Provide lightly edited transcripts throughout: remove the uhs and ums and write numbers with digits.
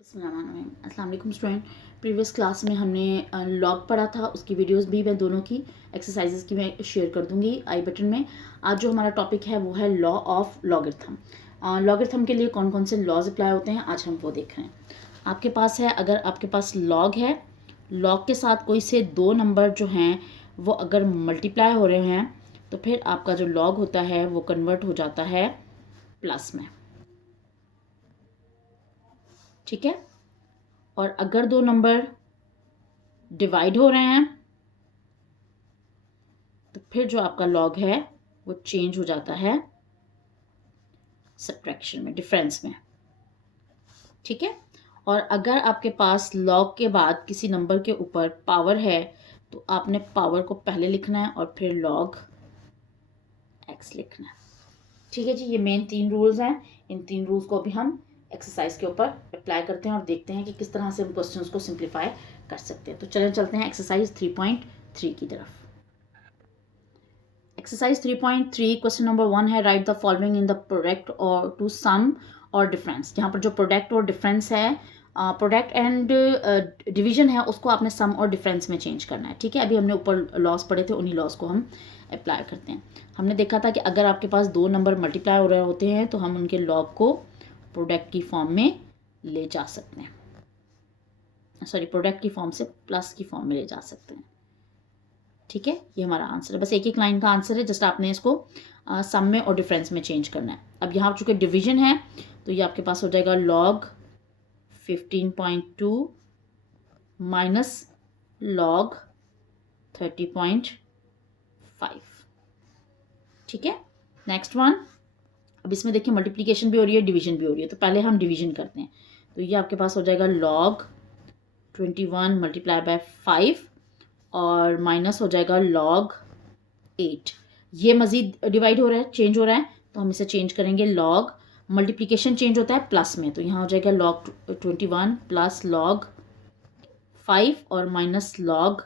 अस्सलाम वालेकुम student. Previous class में हमने लॉग पढ़ा था, उसकी वीडियोस भी मैं दोनों की एक्सरसाइजेस की मैं शेयर कर दूंगी आई बटन में। आज जो हमारा टॉपिक है वो है लॉ ऑफ लॉगरिथम। लॉगरिथम के लिए कौन कौन से लॉज अप्लाई होते हैं आज हम वो देख रहे हैं। आपके पास है, अगर आपके पास लॉग है, लॉग के साथ कोई से दो नंबर जो हैं वो अगर मल्टीप्लाई हो रहे हैं तो फिर आपका जो लॉग होता है वो कन्वर्ट हो जाता है प्लस में। ठीक है। और अगर दो नंबर डिवाइड हो रहे हैं तो फिर जो आपका लॉग है वो चेंज हो जाता है सब्ट्रैक्शन में, डिफरेंस में। ठीक है। और अगर आपके पास लॉग के बाद किसी नंबर के ऊपर पावर है तो आपने पावर को पहले लिखना है और फिर लॉग एक्स लिखना है। ठीक है जी, ये मेन 3 रूल्स हैं। इन 3 रूल्स को अभी हम एक्सरसाइज के ऊपर अप्लाई करते हैं और देखते हैं कि किस तरह से हम क्वेश्चंस को सिंप्लीफाई कर सकते हैं। तो चलें चलते हैं एक्सरसाइज 3.3 की तरफ। एक्सरसाइज 3.3 क्वेश्चन नंबर 1 है, right the following in the product और टू सम और डिफरेंस। यहाँ पर जो प्रोडक्ट और डिफरेंस है, प्रोडक्ट एंड डिवीजन है, उसको आपने सम और डिफरेंस में चेंज करना है। ठीक है। अभी हमने ऊपर लॉस पढ़े थे, उन्हीं लॉस को हम अप्लाई करते हैं। हमने देखा था कि अगर आपके पास दो नंबर मल्टीप्लाई हो रहे होते हैं तो हम उनके लॉग को प्रोडक्ट की फॉर्म में ले जा सकते हैं, सॉरी प्रोडक्ट की फॉर्म से प्लस की फॉर्म में ले जा सकते हैं। ठीक है, ये हमारा आंसर है। बस एक एक लाइन का आंसर है, जस्ट आपने इसको सम में और डिफरेंस में चेंज करना है। अब यहाँ चूंकि डिवीजन है तो ये आपके पास हो जाएगा लॉग 15.2 माइनस लॉग 30.5। ठीक है। नेक्स्ट वन, अब इसमें देखिए मल्टीप्लिकेशन भी हो रही है, डिवीजन भी हो रही है, तो पहले हम डिवीजन करते हैं। तो ये आपके पास हो जाएगा लॉग 21 मल्टीप्लाई बाय 5 और माइनस हो जाएगा log 8। ये मज़ीद डिवाइड हो रहा है, चेंज हो रहा है, तो हम इसे चेंज करेंगे। log मल्टीप्लिकेशन चेंज होता है प्लस में, तो यहाँ हो जाएगा log 21 प्लस log 5 और माइनस log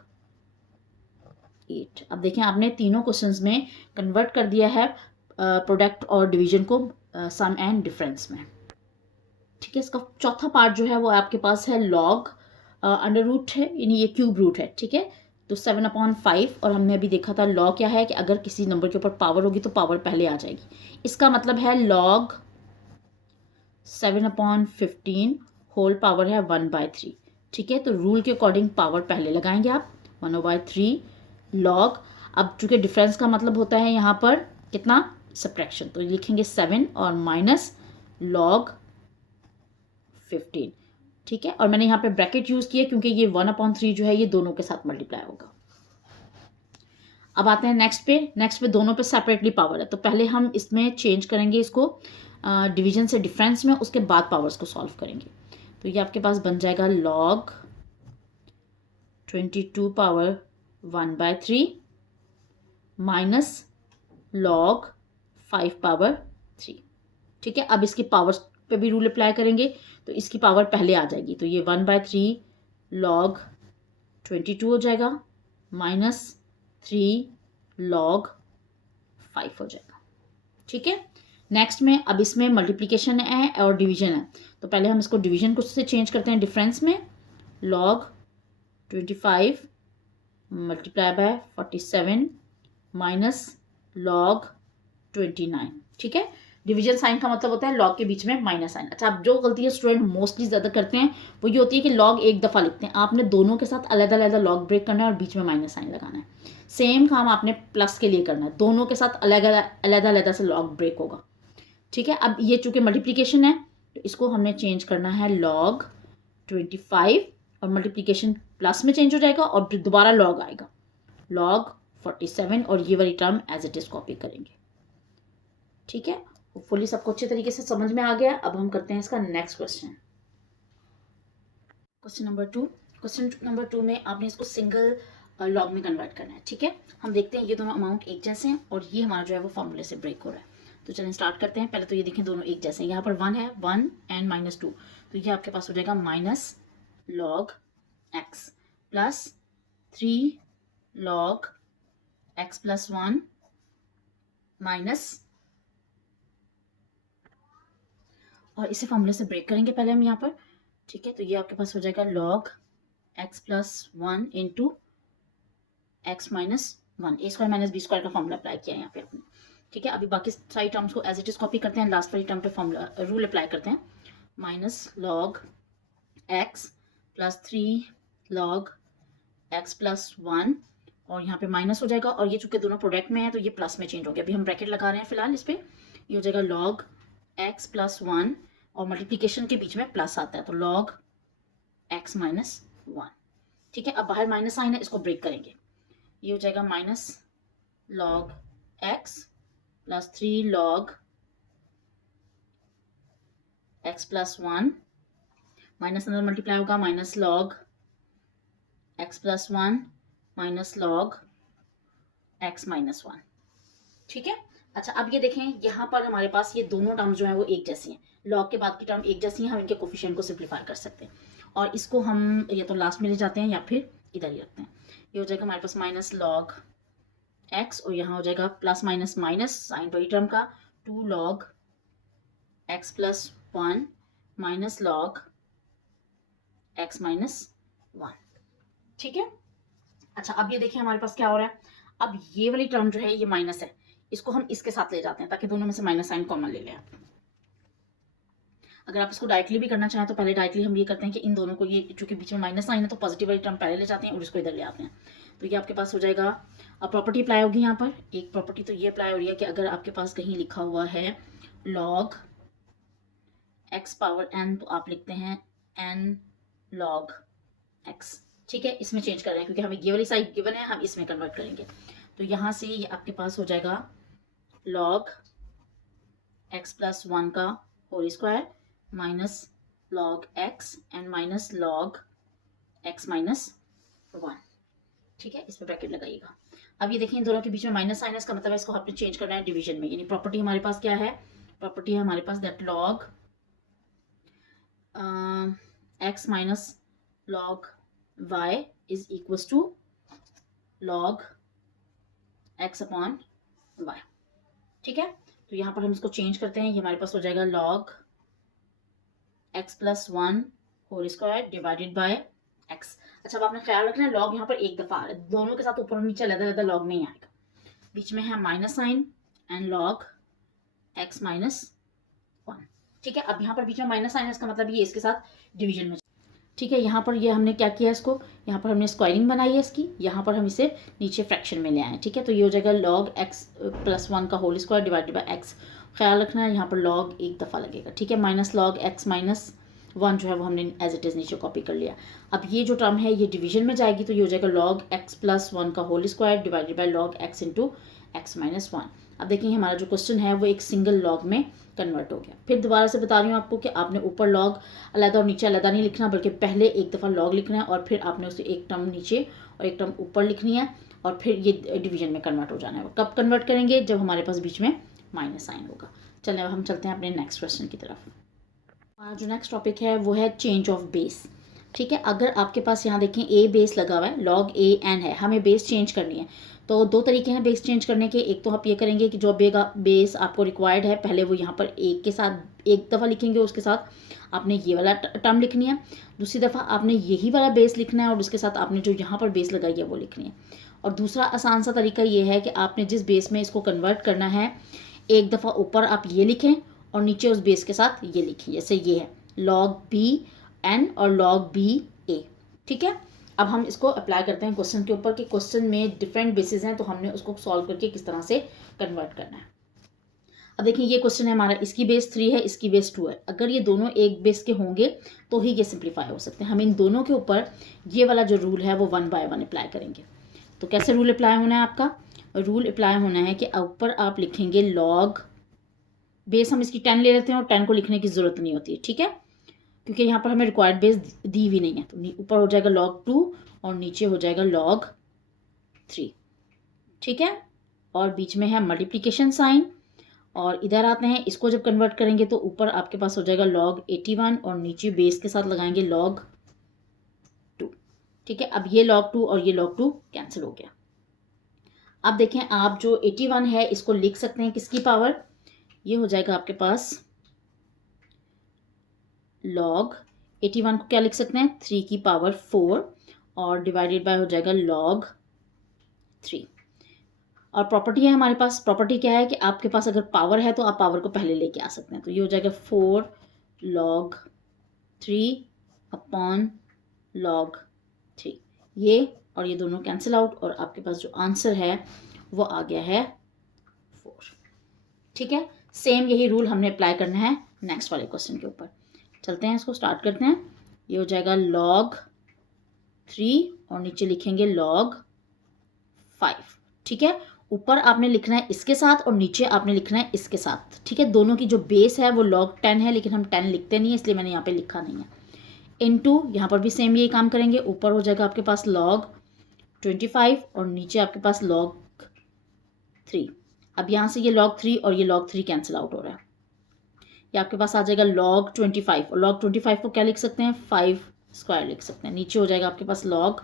8। अब देखें, आपने तीनों क्वेश्चंस में कन्वर्ट कर दिया है प्रोडक्ट और डिवीजन को सम एंड डिफरेंस में। ठीक है। इसका चौथा पार्ट जो है वो आपके पास है लॉग अंडर रूट है, यानी ये क्यूब रूट है। ठीक है। तो 7/5, और हमने अभी देखा था लॉग क्या है कि अगर किसी नंबर के ऊपर पावर होगी तो पावर पहले आ जाएगी। इसका मतलब है लॉग 7/15 होल पावर है 1/3। ठीक है। तो रूल के अकॉर्डिंग पावर पहले लगाएंगे आप, 1/3 लॉग। अब चूंकि डिफरेंस का मतलब होता है यहाँ पर कितना, सब्ट्रैक्शन, तो लिखेंगे 7 और माइनस लॉग 15। ठीक है। और मैंने यहाँ पे ब्रैकेट यूज किया क्योंकि ये 1/3 जो है ये दोनों के साथ मल्टीप्लाई होगा। अब आते हैं नेक्स्ट पे। नेक्स्ट पे दोनों पे सेपरेटली पावर है, तो पहले हम इसमें चेंज करेंगे इसको डिवीजन से डिफरेंस में, उसके बाद पावर्स को सॉल्व करेंगे। तो ये आपके पास बन जाएगा log 22 power 1/3 minus log 5 power 3। ठीक है। अब इसकी पावर्स पे भी रूल अप्लाई करेंगे तो इसकी पावर पहले आ जाएगी, तो ये 1/3 लॉग 22 हो जाएगा माइनस 3 लॉग 5 हो जाएगा। ठीक है। नेक्स्ट में अब इसमें मल्टीप्लिकेशन है और डिवीजन है, तो पहले हम इसको डिवीजन को से चेंज करते हैं डिफरेंस में। Log 25 multiply by 47 minus log 29। ठीक है। डिवीजन साइन का मतलब होता है लॉग के बीच में माइनस साइन। अच्छा, अब जो गलती है स्टूडेंट मोस्टली ज़्यादा करते हैं वो ये होती है कि लॉग एक दफ़ा लिखते हैं। आपने दोनों के साथ अलग अलग लॉग ब्रेक करना है और बीच में माइनस साइन लगाना है। सेम काम आपने प्लस के लिए करना है, दोनों के साथ अलग अलग से लॉग ब्रेक होगा। ठीक है। अब ये चूंकि मल्टीप्लीकेशन है तो इसको हमने चेंज करना है लॉग 25, और मल्टीप्लीकेशन प्लस में चेंज हो जाएगा और फिर दोबारा लॉग आएगा लॉग 47, और ये वाली term as it is copy करेंगे। ठीक है। होपफुली सबको अच्छे तरीके से समझ में आ गया। अब हम करते हैं इसका next question. Question number 2। Question number 2 में आपने इसको सिंगल लॉग में कन्वर्ट करना है। ठीक है। हम देखते हैं ये दोनों अमाउंट एक जैसे हैं और ये हमारा जो है वो फॉर्मूले से ब्रेक हो रहा है। तो चलें स्टार्ट करते हैं। पहले तो ये देखें दोनों एक जैसे हैं, यहाँ पर 1 है, 1 एंड -2, तो ये आपके पास हो जाएगा minus log x plus 3 log x plus 1 minus, और इसे फॉर्मूले से ब्रेक करेंगे पहले हम यहाँ पर। ठीक है, तो ये आपके पास हो जाएगा log x plus 1 into x minus 1, ए स्क्वायर माइनस बी स्क्वायर का फॉर्मूला अप्लाई किया है यहाँ पे आपने। ठीक है, अभी बाकी सारी टर्म्स को एज इट इज कॉपी करते हैं, लास्ट वाली टर्म पे फॉर्मूला रूल अप्लाई करते हैं। Minus log x plus 3 log x plus 1, और यहाँ पे माइनस हो जाएगा, और ये चूंकि दोनों प्रोडक्ट में है तो ये प्लस में चेंज हो गया। अभी हम ब्रैकेट लगा रहे हैं फिलहाल इस पे, ये हो जाएगा लॉग एक्स प्लस 1, और मल्टीप्लीकेशन के बीच में प्लस आता है तो लॉग एक्स माइनस 1। ठीक है, अब बाहर माइनस साइन है, इसको ब्रेक करेंगे, ये हो जाएगा minus log x plus 3 log x plus 1, minus अंदर मल्टीप्लाई होगा, minus log x plus 1 minus log x minus 1। ठीक है, अच्छा अब ये देखें, यहाँ पर हमारे पास ये दोनों टर्म्स जो है वो एक जैसी हैं, लॉग के बाद की टर्म एक जैसी हैं, हम इनके कोफिशिएंट को सिंप्लीफाई कर सकते हैं, और इसको हम या तो लास्ट में ले जाते हैं या फिर इधर ही रखते हैं। ये हो जाएगा हमारे पास माइनस लॉग एक्स, और यहाँ हो जाएगा प्लस माइनस माइनस साइन वही टर्म का, 2 log x plus 1 minus log x minus 1। ठीक है, अच्छा अब ये देखिए हमारे पास क्या हो रहा है, अब ये वाली टर्म जो है ये माइनस है, इसको हम इसके साथ ले जाते हैं ताकि दोनों में से माइनस साइन कॉमन ले लें आप। अगर आप इसको डायरेक्टली भी करना चाहें तो पहले डायरेक्टली हम ये करते हैं कि इन दोनों को, ये चूंकि बीच में माइनस साइन है तो पॉजिटिव वाली टर्म पहले ले जाते हैं और इसको इधर ले आते हैं। तो ये आपके पास हो जाएगा, अब प्रॉपर्टी अप्लाई होगी यहाँ पर, एक प्रॉपर्टी तो ये अप्लाई हो रही है कि अगर आपके पास कहीं लिखा हुआ है लॉग एक्स पावर एन, तो आप लिखते हैं एन लॉग एक्स। ठीक है, इसमें चेंज कर रहे हैं क्योंकि हमें ये वाली साइड गिवन है, हम इसमें कन्वर्ट करेंगे। तो यहाँ से ये आपके पास हो जाएगा लॉग एक्स प्लस 1 का whole square minus log x and minus log x minus 1। ठीक है, इस पर ब्रैकेट लगाइएगा। अब ये देखिए इन दोनों के बीच में माइनस साइनस का मतलब है इसको आपने चेंज करना है डिवीजन में, यानी प्रॉपर्टी हमारे पास क्या है, प्रॉपर्टी है हमारे पास that log x minus log Y is equals to log X upon Y. ठीक है, तो यहाँ पर हम इसको चेंज करते हैं, ये हमारे पास हो जाएगा log x plus 1 whole square divided by x. अच्छा अब आपने ख्याल रखना है लॉग यहाँ पर एक दफा आ रहा है, दोनों के साथ ऊपर और नीचे अलग अलग लॉग नहीं आएगा, बीच में है minus sign and log x minus 1। ठीक है, अब यहाँ पर बीच में माइनस साइन है, इसका मतलब ये इसके साथ डिवीजन में। ठीक है, यहाँ पर ये हमने क्या किया इसको, यहाँ पर हमने स्क्वायरिंग बनाई है इसकी, यहाँ पर हम इसे नीचे फ्रैक्शन में ले आए। ठीक है, तो ये हो जाएगा लॉग एक्स प्लस 1 का whole square divided by x. ख्याल रखना है यहाँ पर लॉग एक दफ़ा लगेगा। ठीक है, माइनस लॉग एक्स माइनस 1 जो है वो हमने एज इट इज़ नीचे कॉपी कर लिया। अब ये जो टर्म है ये डिवीजन में जाएगी, तो ये हो जाएगा लॉग एक्स प्लस 1 का whole square divided by log x into x minus 1। अब देखिए हमारा जो क्वेश्चन है वो एक सिंगल लॉग में कन्वर्ट हो गया। फिर दोबारा से बता रही हूँ आपको कि आपने ऊपर लॉग अलग और नीचे अलग नहीं लिखना, बल्कि पहले एक दफ़ा लॉग लिखना है और फिर आपने उसे एक टर्म नीचे और एक टर्म ऊपर लिखनी है, और फिर ये डिवीजन में कन्वर्ट हो जाना है। कब कन्वर्ट करेंगे, जब हमारे पास बीच में माइनस साइन होगा। चलिए अब हम चलते हैं अपने नेक्स्ट क्वेश्चन की तरफ। जो नेक्स्ट टॉपिक है वो है चेंज ऑफ बेस। ठीक है, अगर आपके पास यहाँ देखें ए बेस लगा हुआ है, लॉग ए एन है, हमें बेस चेंज करनी है, तो दो तरीके हैं बेस चेंज करने के। एक तो आप ये करेंगे कि जो बेस आपको रिक्वायर्ड है पहले वो यहाँ पर एक के साथ एक दफ़ा लिखेंगे, उसके साथ आपने ये वाला टर्म लिखनी है, दूसरी दफ़ा आपने यही वाला बेस लिखना है और उसके साथ आपने जो यहाँ पर बेस लगाई है वो लिखनी है। और दूसरा आसान सा तरीका ये है कि आपने जिस बेस में इसको कन्वर्ट करना है, एक दफ़ा ऊपर आप ये लिखें और नीचे उस बेस के साथ ये लिखें, जैसे ये है लॉग बी एन और लॉग बी ए। ठीक है, अब हम इसको अप्लाई करते हैं क्वेश्चन के ऊपर कि क्वेश्चन में डिफरेंट बेसिस हैं, तो हमने उसको सॉल्व करके किस तरह से कन्वर्ट करना है। अब देखिए ये क्वेश्चन है हमारा, इसकी बेस 3 है, इसकी बेस 2 है। अगर ये दोनों एक बेस के होंगे तो ही ये सिंप्लीफाई हो सकते हैं। हम इन दोनों के ऊपर ये वाला जो रूल है वो 1 बाय 1 अप्लाई करेंगे। तो कैसे रूल अप्लाई होना है आपका, रूल अप्लाई होना है कि ऊपर आप लिखेंगे लॉग बेस, हम इसकी 10 ले लेते हैं और 10 को लिखने की ज़रूरत नहीं होती है। ठीक है, क्योंकि यहाँ पर हमें रिक्वायर्ड बेस दी हुई नहीं है, तो ऊपर हो जाएगा log 2 और नीचे हो जाएगा log 3। ठीक है, और बीच में है मल्टीप्लिकेशन साइन, और इधर आते हैं, इसको जब कन्वर्ट करेंगे तो ऊपर आपके पास हो जाएगा log 81 और नीचे बेस के साथ लगाएंगे log 2। ठीक है, अब ये log 2 और ये log 2 कैंसिल हो गया। अब देखें आप जो 81 है इसको लिख सकते हैं किसकी पावर, ये हो जाएगा आपके पास log 81 को क्या लिख सकते हैं, 3 की पावर 4 और डिवाइडेड बाय हो जाएगा log 3। और प्रॉपर्टी है हमारे पास, प्रॉपर्टी क्या है कि आपके पास अगर पावर है तो आप पावर को पहले लेके आ सकते हैं। तो ये हो जाएगा 4 log 3 अपॉन log 3, ये और ये दोनों कैंसिल आउट और आपके पास जो आंसर है वो आ गया है 4। ठीक है, सेम यही रूल हमने अप्लाई करना है नेक्स्ट वाले क्वेश्चन के ऊपर। चलते हैं, इसको स्टार्ट करते हैं। ये हो जाएगा log 3 और नीचे लिखेंगे log 5। ठीक है, ऊपर आपने लिखना है इसके साथ और नीचे आपने लिखना है इसके साथ। ठीक है, दोनों की जो बेस है वो log 10 है, लेकिन हम 10 लिखते नहीं है इसलिए मैंने यहाँ पे लिखा नहीं है। इनटू यहाँ पर भी सेम यही काम करेंगे, ऊपर हो जाएगा आपके पास log 25 और नीचे आपके पास log 3। अब यहाँ से ये log 3 और ये log 3 कैंसिल आउट हो रहा है, ये आपके पास आ जाएगा log 25 और log 25 को क्या लिख सकते हैं, 5 स्क्वायर लिख सकते हैं। नीचे हो जाएगा आपके पास log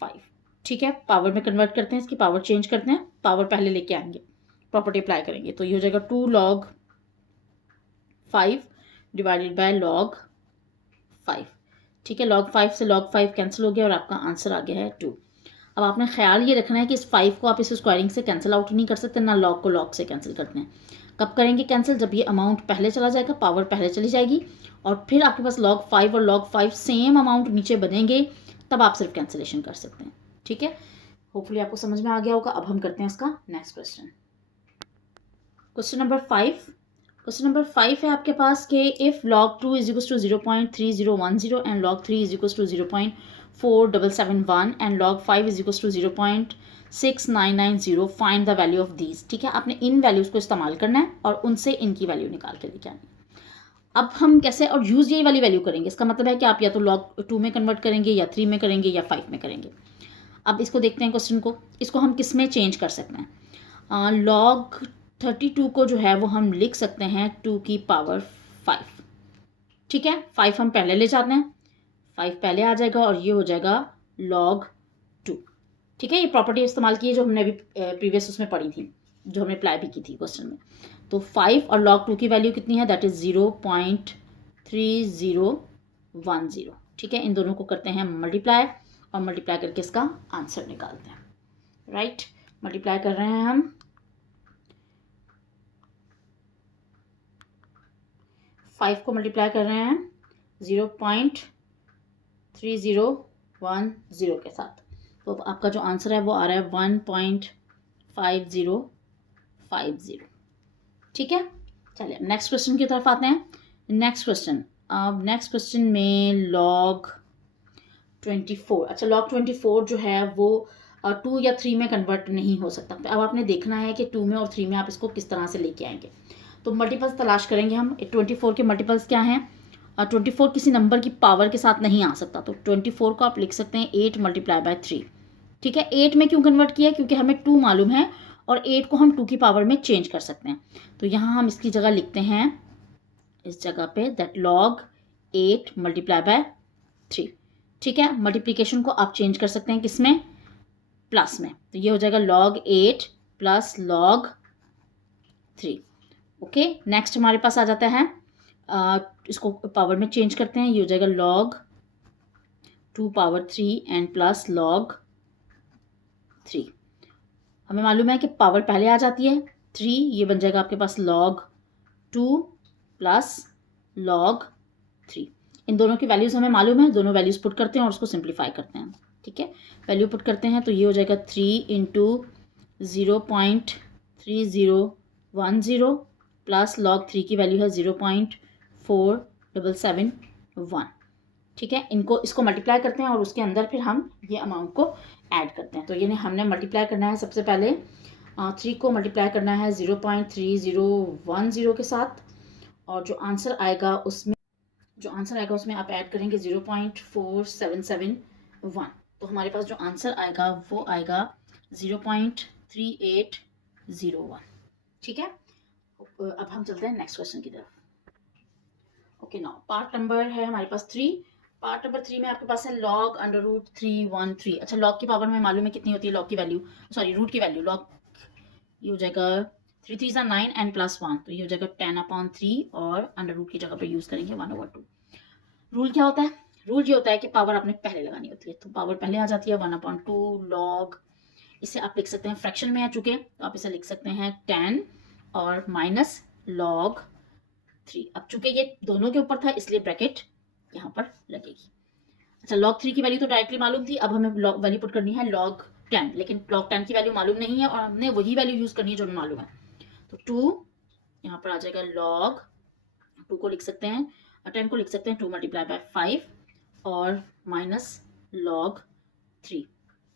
5। ठीक है, पावर में कन्वर्ट करते हैं, इसकी पावर चेंज करते हैं, पावर पहले लेके आएंगे, प्रॉपर्टी अप्लाई करेंगे। तो ये हो जाएगा 2 log 5 डिवाइडेड बाय log 5। ठीक है, log 5 से log 5 कैंसिल हो गया और आपका आंसर आ गया है 2। अब आपने ख्याल ये रखना है कि इस 5 को आप इस स्क्वायरिंग से कैंसिल आउट नहीं कर सकते, ना log को log से कैंसिल करते हैं। कब करेंगे कैंसिल, जब ये अमाउंट पहले चला जाएगा, पावर पहले चली जाएगी और फिर आपके पास log 5 और log 5 सेम अमाउंट नीचे बनेंगे, तब आप सिर्फ कैंसिलेशन कर सकते हैं। ठीक है, होपफुली आपको समझ में आ गया होगा। अब हम करते हैं इसका next question. Question number 5। Question number 5 है आपके पास कि if log 2 is equal to 0.3010 and log 3 is equal to 0.4771 and log 5 is equal to 0.6990 find the value of these. ठीक है, आपने इन वैल्यूज को इस्तेमाल करना है और उनसे इनकी वैल्यू निकाल के लेके आनी है। अब हम कैसे और यूज यही वाली वैल्यू करेंगे, इसका मतलब है कि आप या तो log 2 में कन्वर्ट करेंगे या 3 में करेंगे या 5 में करेंगे। अब इसको देखते हैं क्वेश्चन को, इसको हम किस में चेंज कर सकते हैं। log 32 को जो है वो हम लिख सकते हैं 2 की पावर 5। ठीक है, 5 हम पहले ले जाते हैं, 5 पहले आ जाएगा और ये हो जाएगा log 2। ठीक है, ये प्रॉपर्टी इस्तेमाल की है जो हमने अभी प्रीवियस उसमें पढ़ी थी, जो हमने अप्लाई भी की थी क्वेश्चन में। तो 5 और log 2 की वैल्यू कितनी है, दैट इज 0.3010। ठीक है, इन दोनों को करते हैं मल्टीप्लाई और मल्टीप्लाई करके इसका आंसर निकालते हैं। राइट, मल्टीप्लाई कर रहे हैं हम, 5 को मल्टीप्लाई कर रहे हैं 0.3010 के साथ। तो आपका जो आंसर है वो आ रहा है 1.5050। ठीक है, चलिए नेक्स्ट क्वेश्चन की तरफ आते हैं। नेक्स्ट क्वेश्चन, अब नेक्स्ट क्वेश्चन में log 24। अच्छा, log 24 जो है वो 2 या 3 में कन्वर्ट नहीं हो सकता। अब आपने देखना है कि 2 में और 3 में आप इसको किस तरह से लेके आएंगे। तो मल्टीपल्स तलाश करेंगे हम। 24 के मल्टीपल्स क्या हैं, 24 किसी नंबर की पावर के साथ नहीं आ सकता, तो 24 को आप लिख सकते हैं 8 मल्टीप्लाई बाय 3। ठीक है, 8 में क्यों कन्वर्ट किया, क्योंकि हमें 2 मालूम है और 8 को हम 2 की पावर में चेंज कर सकते हैं। तो यहाँ हम इसकी जगह लिखते हैं, इस जगह पे दैट log 8 मल्टीप्लाई बाय 3। ठीक है, मल्टीप्लीकेशन को आप चेंज कर सकते हैं किसमें, प्लस में। तो ये हो जाएगा log 8 plus log 3। Okay, next हमारे पास आ जाता है, इसको पावर में चेंज करते हैं, ये हो जाएगा log 2 power 3 and plus log 3। हमें मालूम है कि पावर पहले आ जाती है 3, ये बन जाएगा आपके पास log 2 प्लस log 3। इन दोनों की वैल्यूज़ हमें मालूम है, दोनों वैल्यूज़ पुट करते हैं और उसको सिंप्लीफाई करते हैं। ठीक है, वैल्यू पुट करते हैं तो ये हो जाएगा 3 इंटू 0.3010 प्लस log 3 की वैल्यू है 0.4771। ठीक है, इसको मल्टीप्लाई करते हैं और उसके अंदर फिर हम ये अमाउंट को ऐड करते हैं। तो ये हमने मल्टीप्लाई करना है, सबसे पहले 3 को मल्टीप्लाई करना है 0.3010 के साथ और जो आंसर आएगा उसमें आप ऐड करेंगे 0.4771। तो हमारे पास जो आंसर आएगा वो आएगा 0.3801। ठीक है, अब हम चलते हैं नेक्स्ट क्वेश्चन की तरफ। ओके, नाउ पार्ट नंबर है हमारे पास 3। पार्ट नंबर 3 में आपके पास है log √313। अच्छा, log की पावर में मालूम है कितनी होती है, log की वैल्यू, सॉरी रूट की वैल्यू, log ये हो जाएगा 3 3 9 एंड प्लस 1, तो ये हो जाएगा 10/3 और अंडर रूट की जगह पे यूज करेंगे 1/2। रूल क्या होता है? रूल ये होता है कि पावर आपने पहले लगानी होती है, तो पावर पहले आ जाती है 1/2 लॉग, इसे आप लिख सकते हैं फ्रैक्शन में आ चुके हैं तो आप इसे लिख सकते हैं 10 और माइनस लॉग 3। अब चूंकि ये दोनों के ऊपर था इसलिए ब्रैकेट यहाँ पर लगेगी। अच्छा, log 3 की वैल्यू तो डायरेक्टली मालूम थी, अब हमें वैल्यू पुट करनी है log 10, लेकिन log 10 की वैल्यू मालूम नहीं है और हमने वही वैल्यू यूज करनी है जो हमें मालूम है। तो 2 यहाँ पर आ जाएगा, log 2 को लिख सकते हैं, 10 को लिख सकते हैं 2 मल्टीप्लाई बाय 5 और माइनस log 3।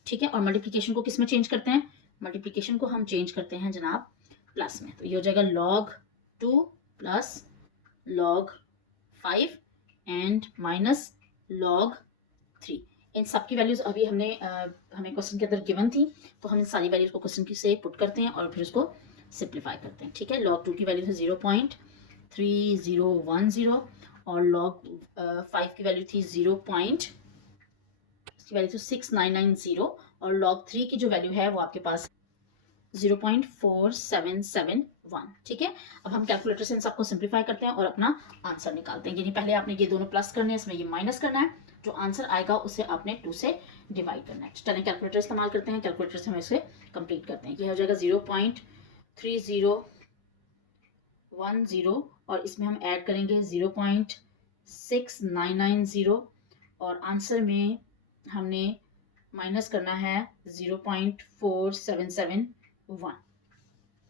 ठीक है, और मल्टीप्लीकेशन को किस में चेंज करते हैं? मल्टीप्लीकेशन को हम चेंज करते हैं जनाब प्लस में, तो ये हो जाएगा log 2 plus log 5 and minus log 3। इन सब की वैल्यूज अभी हमें क्वेश्चन के अंदर गिवन थी, तो हम इन सारी वैल्यूज को क्वेश्चन की से पुट करते हैं और फिर उसको सिंप्लीफाई करते हैं। ठीक है, log 2 की वैल्यू थी 0.3010 और log 5 की वैल्यू थी 6990 और log 3 की जो वैल्यू है वो आपके पास 0.4771। ठीक है, अब हम कैलकुलेटर से इन सबको सिंप्लीफाई करते हैं और अपना आंसर निकालते हैं। यानी पहले आपने ये दोनों प्लस करने हैं, इसमें ये माइनस करना है, जो आंसर आएगा उसे आपने 2 से डिवाइड करना है। चलिए कैलकुलेटर इस्तेमाल करते हैं, कैलकुलेटर से हम इसे कंप्लीट करते हैं। ये हो जाएगा 0.3010 और इसमें हम ऐड करेंगे 0.6990 और आंसर में हमने माइनस करना है 0.4771।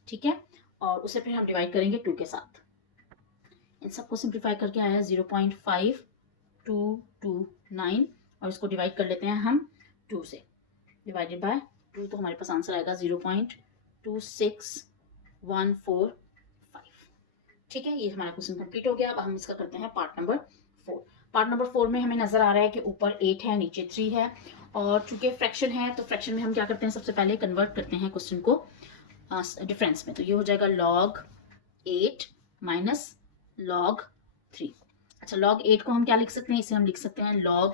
ठीक है, और उसे फिर हम डिवाइड करेंगे 2 के साथ। इन सबको सिंप्लीफाई करके आया 0.5229 और इसको डिवाइड कर लेते हैं हम 2 से, डिवाइडेड बाय 2, तो हमारे पास आंसर आएगा 0.26145। ठीक है, ये हमारा क्वेश्चन कंप्लीट हो गया। अब हम इसका करते हैं पार्ट नंबर 4। पार्ट नंबर 4 में हमें नजर आ रहा है कि ऊपर 8 है, नीचे 3 है और चूंकि फ्रैक्शन है तो फ्रैक्शन में हम क्या करते हैं, सबसे पहले कन्वर्ट करते हैं क्वेश्चन को डिफरेंस में। तो ये हो जाएगा log 8 माइनस log 3। अच्छा, log 8 को हम क्या लिख सकते हैं, इसे हम लिख सकते हैं log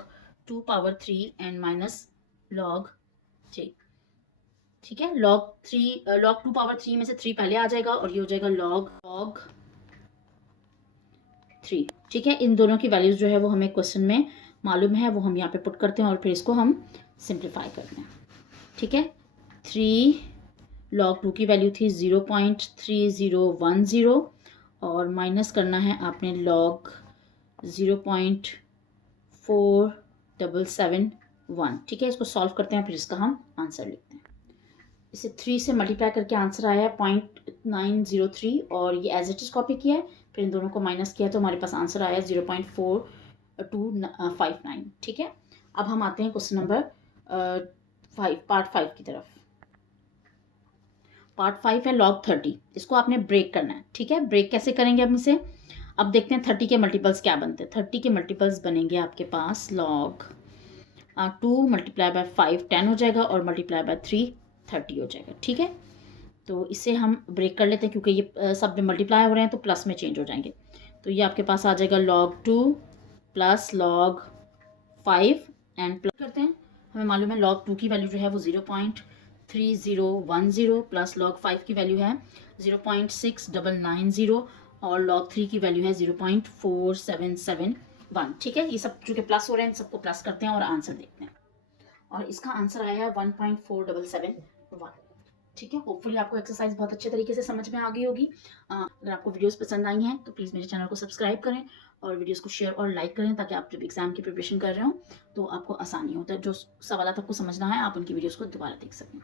2 power 3 and minus log 3। ठीक है, log 2 पावर 3 में से 3 पहले आ जाएगा और ये हो जाएगा log 3। ठीक है, इन दोनों की वैल्यूज जो है वो हमें क्वेश्चन में मालूम है, वो हम यहाँ पे पुट करते हैं और फिर इसको हम सिंप्लीफाई करते हैं। ठीक है, 3 log 2 की वैल्यू थी 0.3010 और माइनस करना है आपने log 0.4771। ठीक है, इसको सॉल्व करते हैं फिर इसका हम आंसर लिखते हैं। इसे 3 से मल्टीप्लाई करके आंसर आया है 0.903 और ये एज इट इज कॉपी किया है, फिर इन दोनों को माइनस किया तो हमारे पास आंसर आया 0.4259। ठीक है, अब हम आते हैं क्वेश्चन नंबर 5, पार्ट 5 की तरफ। पार्ट 5 है log 30, इसको आपने ब्रेक करना है। ठीक है, ब्रेक कैसे करेंगे हम इसे, अब देखते हैं 30 के मल्टीपल्स क्या बनते हैं। 30 के मल्टीपल्स बनेंगे आपके पास log 2 मल्टीप्लाई बाय 5 10 हो जाएगा और मल्टीप्लाई बाय 3 30 हो जाएगा। ठीक है, तो इसे हम ब्रेक कर लेते हैं क्योंकि ये सब में मल्टीप्लाई हो रहे हैं तो प्लस में चेंज हो जाएंगे। तो ये आपके पास आ जाएगा log 2 plus log 5 and plus करते हैं। हमें मालूम है log 2 की वैल्यू जो है वो 0.3010 प्लस log 5 की वैल्यू है 0.6990 और log 3 की वैल्यू है 0.4771। ठीक है, ये सब जो कि प्लस हो रहे हैं सबको प्लस करते हैं और आंसर देखते हैं और इसका आंसर आया है 1.4771। ठीक है, होपफुली आपको एक्सरसाइज बहुत अच्छे तरीके से समझ में आ गई होगी। अगर आपको वीडियोस पसंद आई हैं तो प्लीज़ मेरे चैनल को सब्सक्राइब करें और वीडियोस को शेयर और लाइक करें ताकि आप जब एग्जाम की प्रिपरेशन कर रहे हो तो आपको आसानी हो, तो जो सवाल आपको समझना है आप उनकी वीडियोस को दोबारा देख सकें।